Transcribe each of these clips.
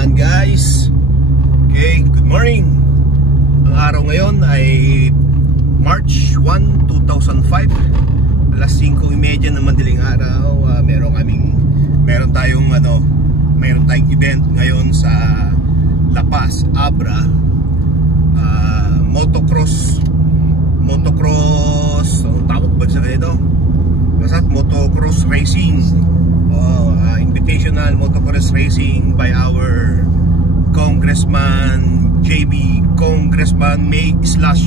Yan guys. Okay, good morning. Ang araw ngayon ay March 1, 2005. Alas 5:30 ng madaling araw. Meron tayong event ngayon sa La Paz, Abra. Motocross, ang tawag ba sa ito? Basta motocross racing. Invitational motocross racing by our Congressman JB,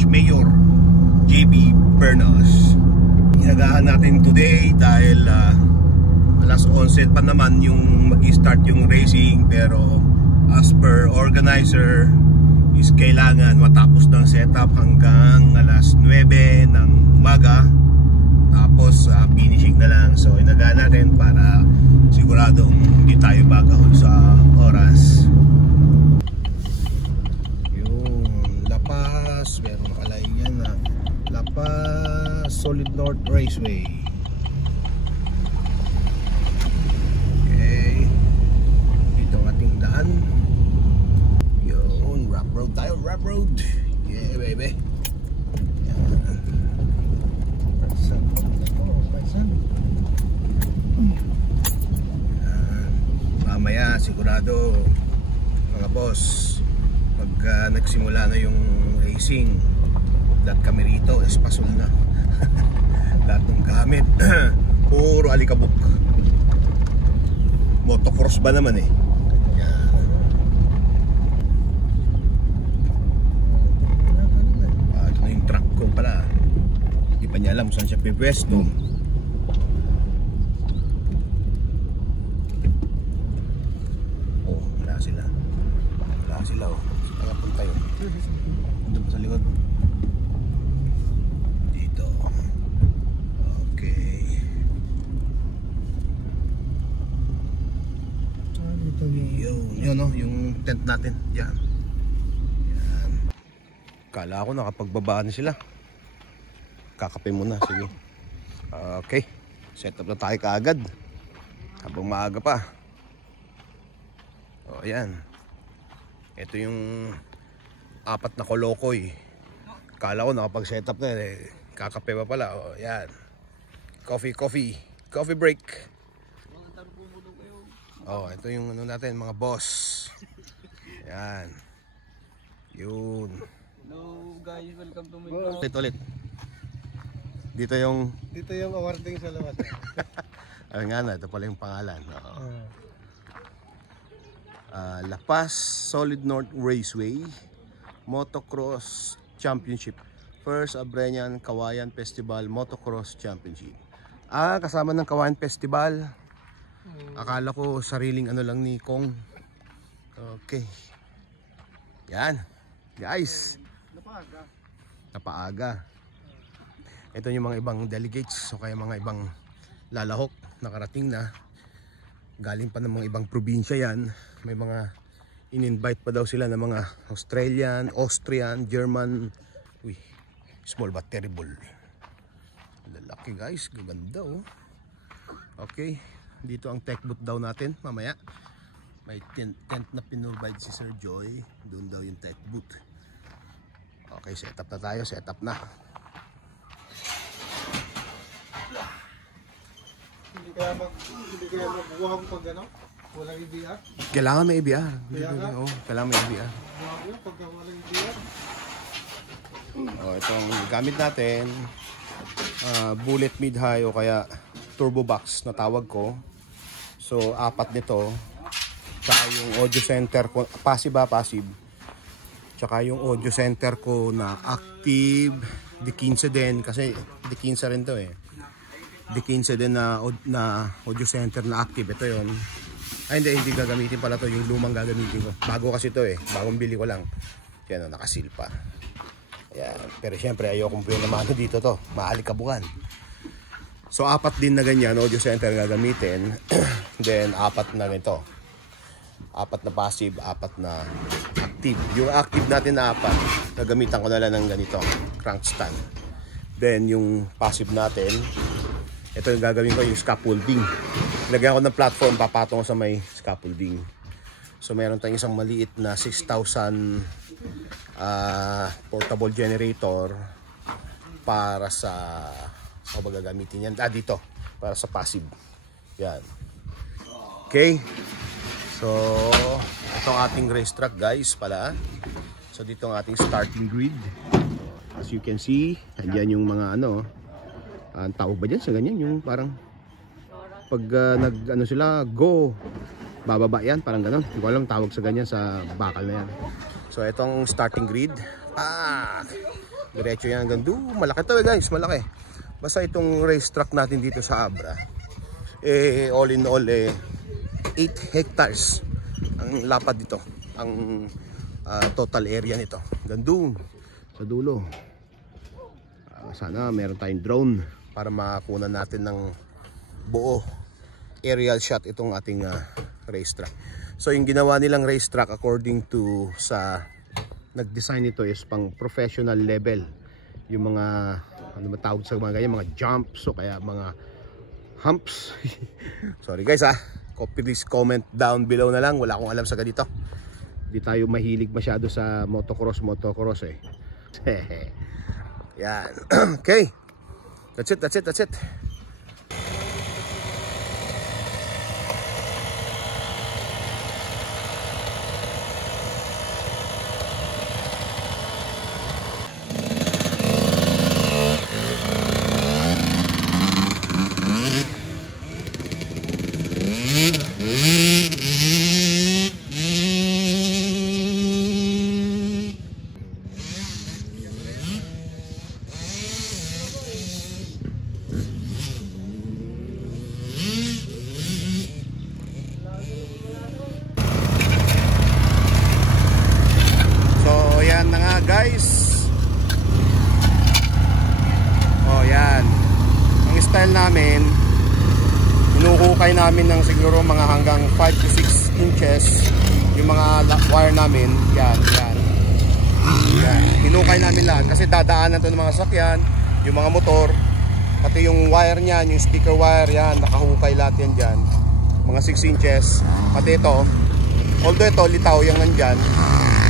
Mayor JB Bernas. Inagahan natin today dahil alas 11 pa naman yung mag-start yung racing, pero as per organizer is kailangan matapos ng setup hanggang alas 9 ng umaga, tapos finishing na lang. So inagaan natin para siguradong hindi tayo bagahol sa oras. Yung La Paz, meron nakalagay yan na La Paz Solid North Raceway. Okay, dito ang ating daan. Yun, rap road tayo, rap road. Yeah baby. Mamaya sigurado mga boss, pag nagsimula na yung racing, lahat kami rito espasol na. Lahat ng gamit puro alikabok. Motocross ba naman eh. Ito na yung truck ko pala. Hindi pa niya alam saan siya pipwesto. Sila saan punta yun? Doon sa likod. Dito. Okay. Yun no, yung tent natin. Yan. Kala ko nakapagbaba na sila. Kakape muna, sige. Okay, set up na tayo kaagad habang maaga pa. O yan. Ito yung apat na kolokoy. Kala ko nakapag-setup na eh. Kakape pa pala. O, yan. Coffee break. Oh, ito yung ano natin, mga boss. Yan. Yun. Hello guys, welcome to my vlog. Ulit. Dito yung awarding sa labas. Ayun nga na, ito pala yung pangalan. La Paz Solid North Raceway Motocross Championship, First Abreñan Kawayan Festival Motocross Championship. Kasama ng Kawayan Festival. Akala ko sariling ano lang ni Kong. Okay. Yan guys, napaaga. Ito yung mga ibang delegates, o kaya mga ibang lalahok nakarating na. Galing pa ng mga ibang probinsya yan. May mga in-invite pa daw sila ng mga Austrian, German. Uy, small but terrible. Lalaki guys, gaganda oh. Okay, dito ang tech booth daw natin mamaya. May tent na pinrovide si Sir Joy. Doon daw yung tech booth. Okay, setup na tayo, setup na. Hindi kaya magbuwag pag ano? Walang EBR? Kailangan may EBR. Oo, kailangan may EBR. Buwag pag walang EBR? Itong gamit natin, bullet mid-high o kaya turbo box na tawag ko. So, apat nito. Tsaka yung audio center ko, passive. Tsaka yung audio center ko na active, D15 din. Kasi D15 rin to eh. D15 din na audio center na active. Ito yun. Ay hindi gagamitin pala to. Yung lumang gagamitin ko. Bago kasi to eh. Bagong bili ko lang. Yan o, nakasil pa. Ayan. Pero syempre ayokong naman dito to. Maalikabukan. So apat din na ganyan audio center gagamitin. Then apat na nito. Apat na passive, apat na active. Yung active natin na apat, gagamitan ko na lang ng ganito, crank stand. Then yung passive natin, ito yung gagawin ko, yung scaffolding. Lagyan ko ng platform, papatong ko sa may scaffolding. So meron tayong isang maliit na 6,000 portable generator para sa gagamitin yan. Dito para sa passive. Yan. Okay. So itong ating racetrack guys pala. So dito ang ating starting grid. As you can see, andyan yung mga ang tawag ba dyan sa ganyan? Yung parang pag sila, go, bababa yan, parang gano'n. Hindi ko alam tawag sa ganyan sa bakal na yan. So itong starting grid, diretso yan hanggang doon. Malaki to guys, malaki. Basta itong racetrack natin dito sa Abra, all in all 8 hectares ang lapad dito. Ang total area nito. Hanggang doon sa dulo. Sana meron tayong drone para makuha natin ng buo aerial shot itong ating racetrack. So yung ginawa nilang racetrack according to sa nag-design ito is pang professional level. Yung mga matawag sa mga ganyan, mga jumps o kaya mga humps. Sorry guys please comment down below na lang. Wala akong alam sa ganito. Hindi tayo mahilig masyado sa motocross Yan. Okay. That's it. Guys, yan ang style namin. Hinukukay namin ng siguro mga hanggang 5 to 6 inches yung mga wire namin. Yan hinukay namin lahat kasi dadaanan to ng mga sakyan, yung mga motor, pati yung wire niyan, yung speaker wire, yan nakahukay lahat yan dyan, mga 6 inches. Pati ito, although ito litaw yung nandyan,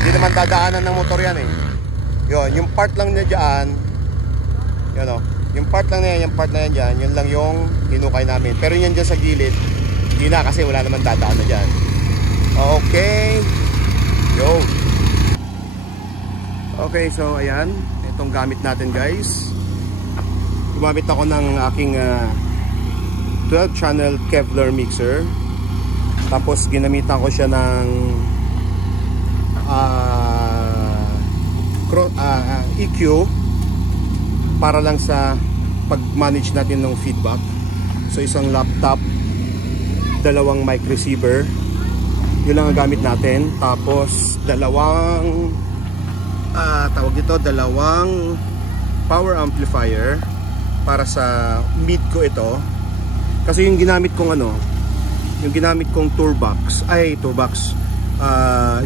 hindi naman dadaanan ng motor yan yung part lang na dyan, yung part lang na yan, yung part na yan dyan, yun lang yung hinukay namin. Pero yan dyan sa gilid, hindi na kasi wala naman dadaan na dyan. Okay. Okay, so ayan, itong gamit natin guys. Gumamit ako ng aking 12 channel Kevlar mixer. Tapos ginamitan ko siya ng EQ para lang sa pag-manage natin ng feedback. So isang laptop, dalawang mic receiver, yun lang ang gamit natin. Tapos dalawang dalawang power amplifier para sa mid ko ito. Kasi yung ginamit kong Turbox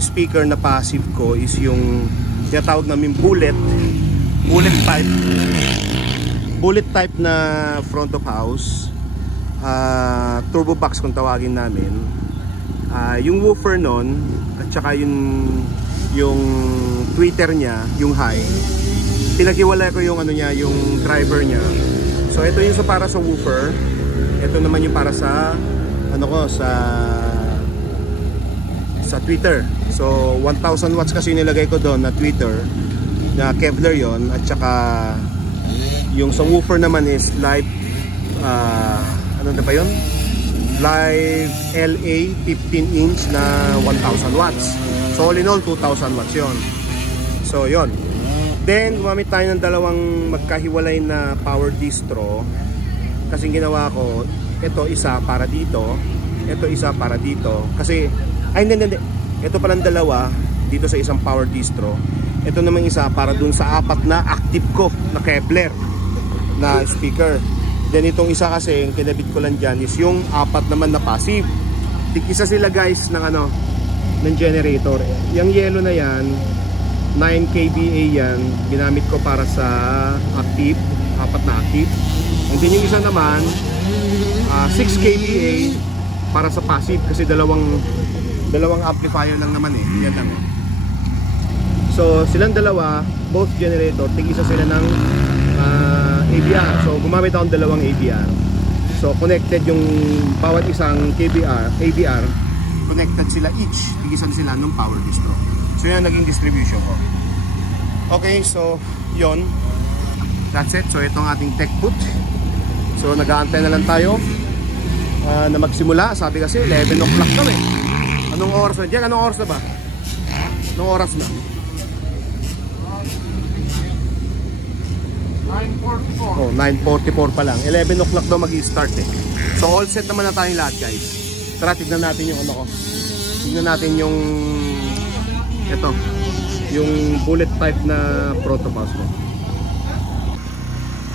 speaker na passive ko is yung tinatawag namin bullet type na front of house, turbo box kung tawagin namin. Yung woofer nun at saka yung tweeter niya, yung high, pinaghiwalay ko yung yung driver niya. So ito yung para sa woofer, ito naman yung para sa sa tweeter. So 1000 watts kasi nilagay ko doon na tweeter na Kevlar yon, at saka yung sa woofer naman is live live LA 15 inch na 1000 watts. So all in all 2000 watts yon. So yon. Then gumamit tayo ng dalawang magkahiwalay na power distro. Kasi ginawa ko, ito isa para dito, ito isa para dito. Kasi hindi. Ito palang dalawa dito sa isang power distro. Ito naman isa para dun sa 4 na active ko na Kevlar na speaker. Then itong isa kasi yung kinabit ko lang dyan is yung 4 naman na passive. Tig-isa sila guys ng generator. Yung yellow na yan, 9 kVA yan, ginamit ko para sa active, 4 na active. And then yung isa naman 6 kVA para sa passive kasi dalawang Dalawang amplifier lang naman eh. Yan lang. So silang dalawa, both generator, tig-isa sila ng ABR. So gumamit akong dalawang ABR. So connected yung bawat isang ABR, connected sila each, tig-isa sila ng power distro. So yan naging distribution ko. Okay, so yon. That's it. So itong ating tech booth. So nag-aantay na lang tayo na magsimula. Sabi kasi 11 o'clock kami. Anong oras na? Diyan, anong oras na ba? Anong oras na? 9:44. Oh, 9:44 pa lang. 11 o'clock daw mag-i-start eh. So all set naman na tayong lahat, guys. Tara, tignan natin yung ano ko. Tignan natin yung ito, yung bullet type na protopass ko.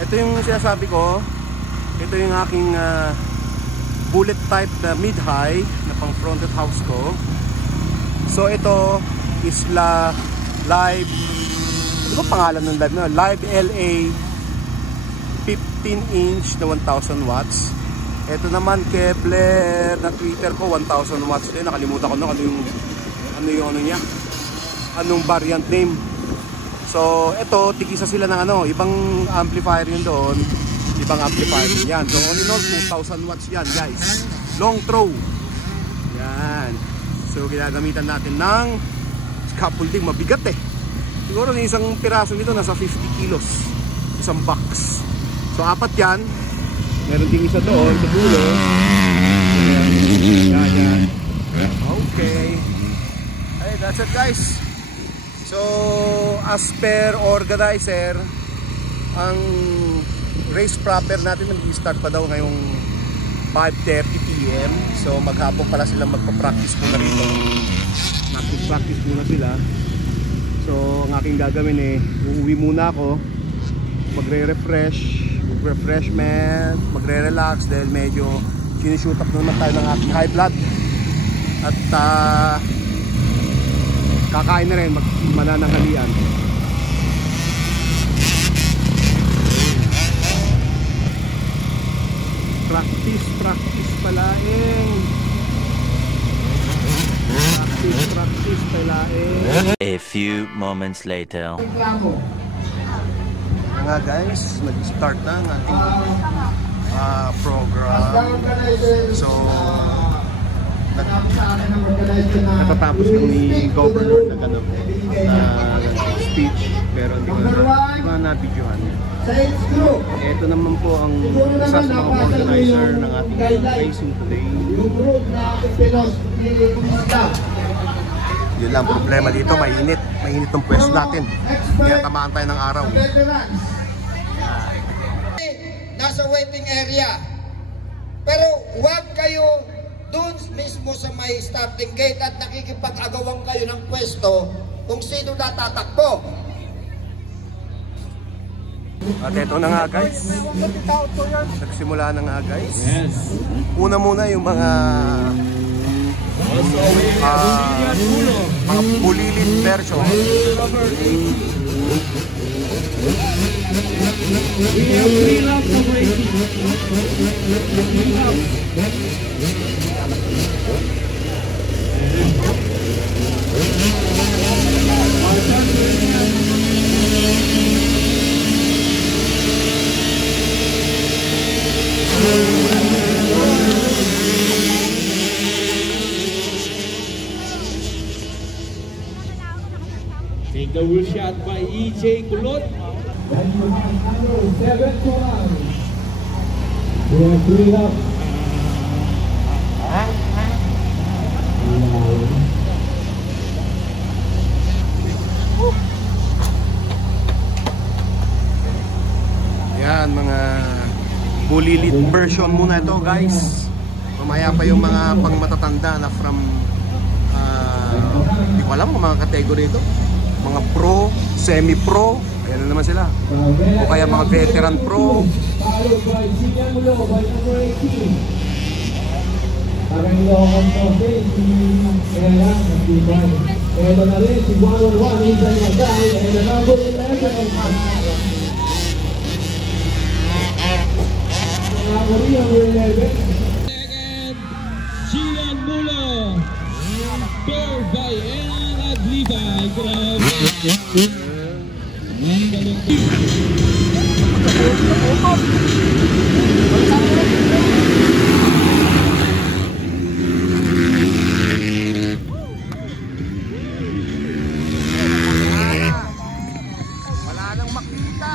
Ito yung sinasabi ko. Ito yung aking bullet type na mid-high na pang fronted house ko. So ito is live, ano ba pangalan ng live na? Live LA 15-inch na 1000 watts. Ito naman Kevlar na tweeter ko, 1000 watts din. Nakalimutan ko na ano niya, anong variant name. So ito, tigisa sila ng ano, ibang amplifier yun doon, ibang amplifier din yan. So all in all 2000 watts yan, guys. Long throw yan. So ginagamitan natin ng scaffolding, mabigat eh. Siguro na isang piraso nito nasa 50 kilos, isang box. So apat yan. Meron din isa doon sa dulo. Yan. Okay. Hey, that's it, guys. So as per organizer, ang race proper natin nag-start pa daw ngayong 5:30 PM. So maghapon pala sila magpa-practice muna rito. Mag-practice muna sila. So ang aking gagawin eh, uuwi muna ako, magre-refreshment, magre-relax dahil medyo sinishoot up naman tayo ng aking high blood. At kakain na rin, manananghalian. Practice palaing. Practice palaing. A few moments later. Nga guys, mag-start na ang ating program. So natatapos lang ni Governor na gano'n speech, pero hindi ko na videohan. Ito naman po ang isa sa mga organizer ng ating racing today. Yun lang problema dito, mainit ang pwesto natin, kaya tamaan tayo ng araw. Nasa waiting area, pero huwag kayo doon mismo sa may starting gate at nakikipag-agawan kayo ng pwesto kung sino natatakbo. At ito na nga guys, nagsimula na nga guys. Una muna yung mga bulilit version. Take the wheel shot by EJ Kulot. Yan, mga bulilit version muna ito guys. Mamaya pa yung mga pang matatanda na from hindi ko alam kung mga category ito, mga pro, semi-pro, ayan na naman sila, o kaya mga veteran pro. Gian Mulo. husay, grabe. Ang galing. Wala nang makita.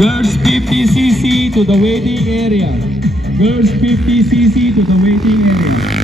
Girls 50cc to the waiting area. Girls 50cc to the waiting area.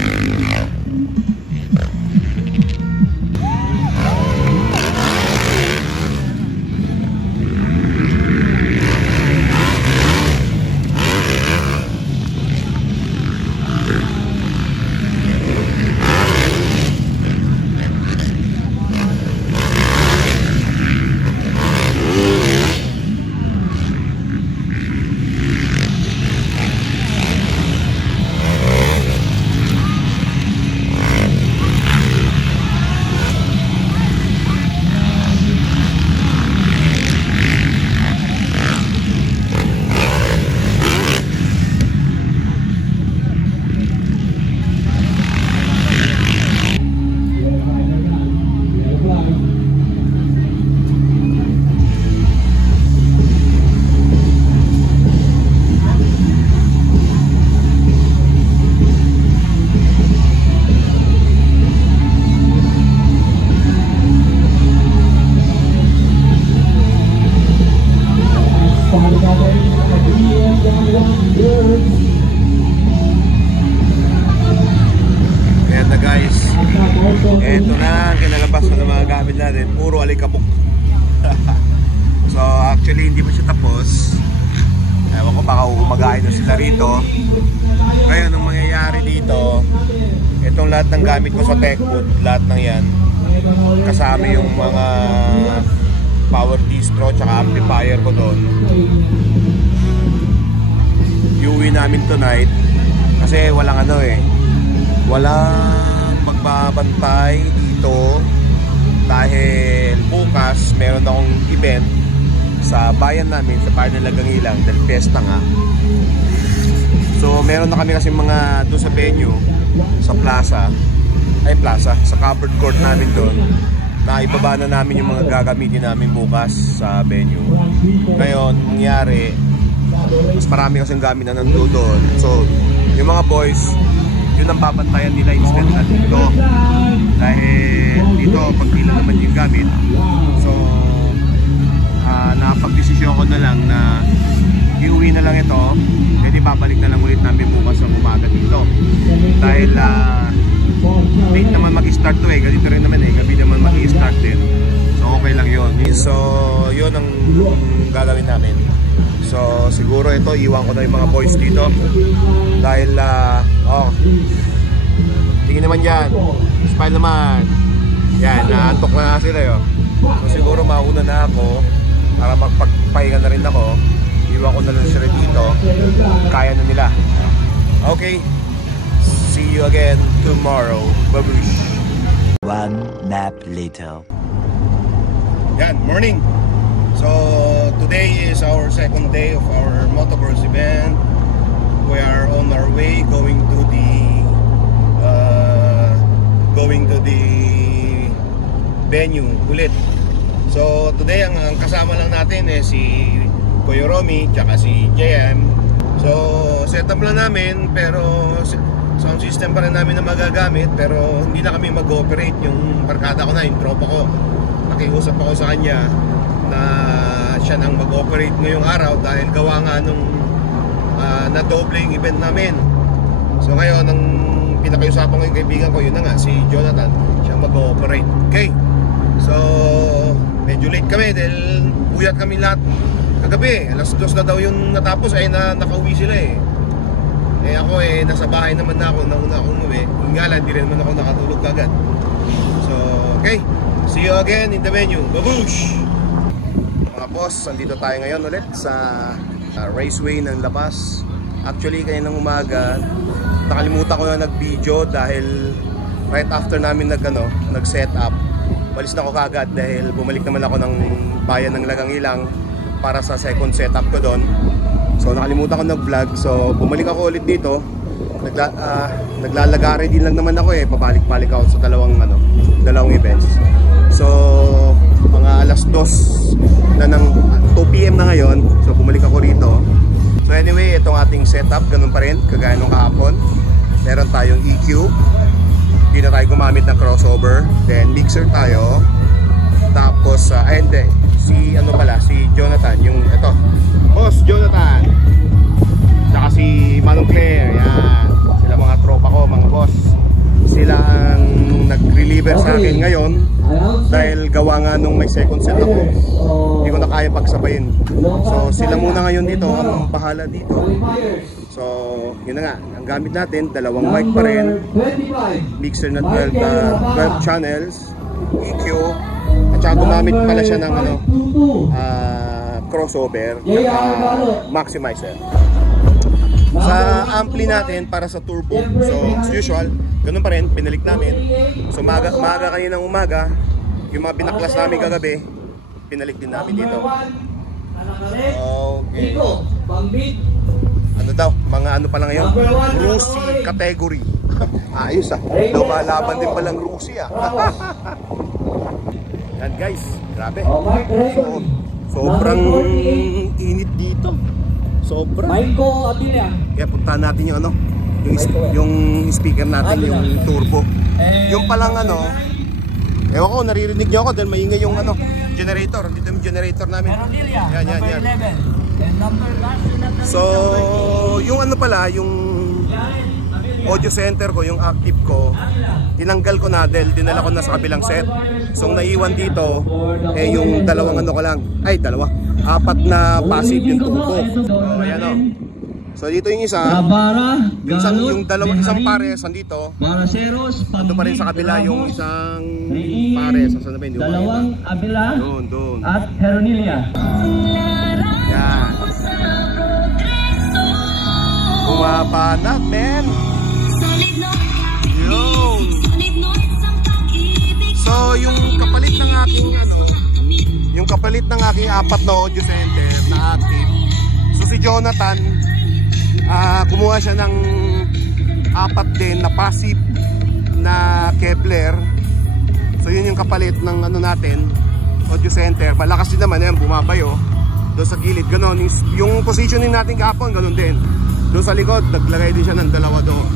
Ayan na guys. Ito na ang kinalabas ng mga gamit natin. Puro alikabok. So actually hindi pa siya tapos. Ewan ko baka umagain na sila rito. Ngayon ang mangyayari dito, itong lahat ng gamit ko sa Techwood, lahat ng yan kasama yung mga power distro tsaka amplifier ko doon. Iuwi namin tonight kasi walang ano eh, walang magbabantay dito dahil bukas meron akong event sa bayan namin, sa bayan ng Lagangilang dahil fiesta nga. So meron na kami kasi mga doon sa venue, sa plaza, sa covered court namin doon, na ibaba na namin yung mga gagamitin namin bukas sa venue. Ngayon, nangyari, mas marami kasing gamit na nandun doon. So, yung mga boys, yun ang babantayan nila instead na dito. Dahil dito, pag pila naman yung gamit. So, napag-desisyon ko na lang na iuwi na lang ito. Jadi babalik na lang ulit namin bukas ng umaga dito. Dahil late naman mag-start to eh. Ganito rin naman eh. Gabi naman mag-start din. So, okay lang yun. So, yun ang gagawin namin. So siguro ito, iwan ko na yung mga boys dito dahil tingin naman dyan, smile naman yan, naantok na sila yun. So siguro mauna na ako para magpagpahinga na rin ako. Iwan ko na lang sila dito, kaya na nila. Okay, see you again tomorrow. Babush. One nap later. Yan, morning. So today is our second day of our motocross event. We are on our way going to the venue ulit. So today ang kasama lang natin eh si Kuya Romy tsaka si JM. So set up lang namin, pero sound system pa rin namin na magagamit, pero hindi na kami mag-ooperate. Yung barkada ko na, yung tropa ko, nakiusap ako sa kanya na siya nang mag-operate ngayong araw dahil gawa nga nung na-double yung event namin. So ngayon, ang pinakiusapan ko yung kaibigan ko, yun na nga, si Jonathan, siya mag-operate. Okay, so medyo late kami dahil buyat kami lahat kagabi. Alas 2 na daw yung natapos, ay nakauwi sila eh. Eh ako eh, nasa bahay naman na ako, nauna akong umuwi. Yung nga lang, di rin naman ako nakatulog kagad. So Okay, see you again in the venue. Babush! Mga boss, andito tayo ngayon ulit sa raceway ng La Paz. Actually, kaninang umaga, nakalimutan ko na nag-video dahil right after namin nag-set up, walis na ako kagad dahil bumalik naman ako ng bayan ng Lagangilang para sa second setup ko doon. So nakalimutan ko nag-vlog, so bumalik ako ulit dito. Naglalagari din lang naman ako pabalik-balik ako sa dalawang events. So mga alas 2 na ng 2 PM na ngayon, so bumalik ako rito. So anyway, itong ating setup, ganun pa rin, kagaya nung kahapon. Meron tayong EQ, hindi na tayo gumamit ng crossover, then mixer tayo. Tapos, hindi, si Jonathan, yung ito, Boss Jonathan, saka si Manong Claire, yan. Sila mga tropa ko, mga boss. Sila ang nag-reliever sa akin ngayon dahil gawa nga nung may second set ako, hindi ko na kaya pagsabayin. So sila muna ngayon dito, ang bahala dito. So yun na nga, ang gamit natin, dalawang mic pa rin, mixer na 12 channels, EQ, at saka gumamit pala siya ng crossover, maximizer. Sa ampli natin para sa turbo, so as usual, ganun pa rin, pinalik namin. So maaga kaninang umaga, yung mga binaklas namin kagabi, pinalik din namin dito. Okay. Ano daw, mga ano pa lang ngayon, Rusi category. Ayos lumalaban din palang Rusi Yan guys, grabe. So, sobrang init dito. Sobra. Kaya puntahan natin yung yung speaker natin, yung turbo. Yung palang ewan ko, naririnig nyo ako dahil maingay yung generator. Dito yung generator namin. Yan. So, yung pala, yung audio center ko, yung active ko, tinanggal ko na dahil dinala ko na sa kabilang set. So, naiwan dito, yung dalawang ko lang. Ay, apat na passive yung tubo. So, ayan So, dito yung isa. Yung isang pares, andito. Ito pa rin sa kabila yung isang pares. Saan na ba yun? Dalawang abila doon. at Heronilia. Yan. Bumabanat, man. Yun. So, yung kapalit ng aking apat na audio center na active. So, si Jonathan, kumuha siya ng apat din na passive na Kepler. So, yun yung kapalit ng natin, audio center. Malakas din naman yan, bumabayo. Doon sa gilid, gano'n. Yung positioning natin kahapon, gano'n din. Doon sa likod, naglagay din siya ng dalawa doon.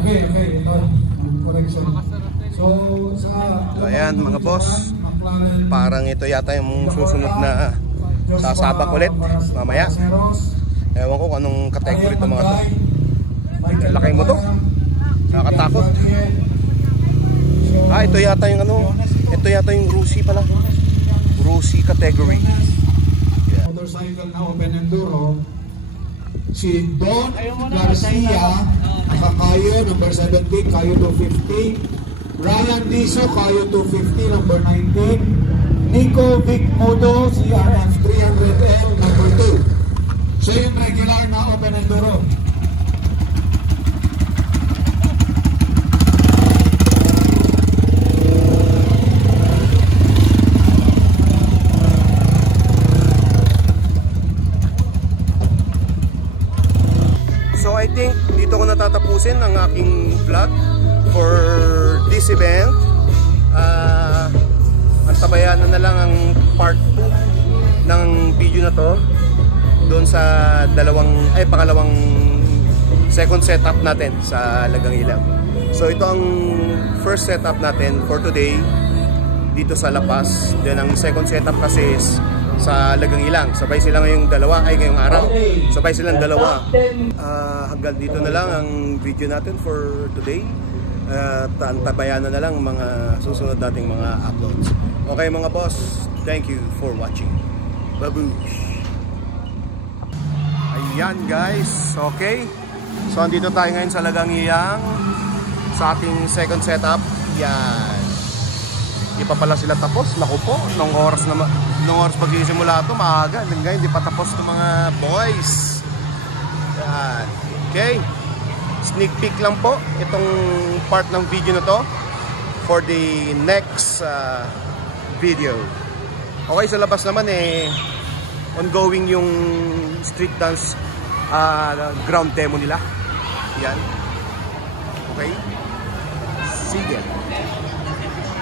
Okay, ito correction. So ayan mga boss, parang ito yata yung susunod na sasabak ulit mamaya. Ewan ko kung anong category ito mga to. Laki mo to, nakakatakot. Ito yata yung ito yata yung Rusi pala, Rusi category. Motorcycle na open enduro, si Don Garcia, nakakayo, number 17, kayo 250. Ryan Diso, kayo 250, number 19. Nico Vic Modo, CRF 300L, number 2. Siya yung regular na open enduro. So I think dito ko natatapusin ang aking vlog for this event. Antabayan na lang ang part 2 ng video na to doon sa pangalawang second setup natin sa Lagangilang. So ito ang first setup natin for today dito sa La Paz. Then ang second setup kasi is sa Lagangilang. Sabay sila ngayong araw. Sabay silang dalawa. Hanggang dito na lang ang video natin for today. Antabayan na lang mga susunod nating mga uploads. Okay mga boss, thank you for watching. Babush! Ayan guys, okay. So andito tayo ngayon sa Lagangiang sa ating second setup. Yan. Hindi pa pala sila tapos. Naku po, nung oras pagsisimula ito, maaga. Ngayon hindi pa tapos ng mga boys. Yan. Okay. Sneak peek lang po itong part ng video na to for the next video. Okay, sa labas naman ongoing yung street dance ground demo nila. Yan. Okay. Sige.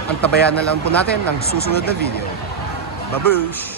Antabayan na lang po natin ang susunod na video. Babush!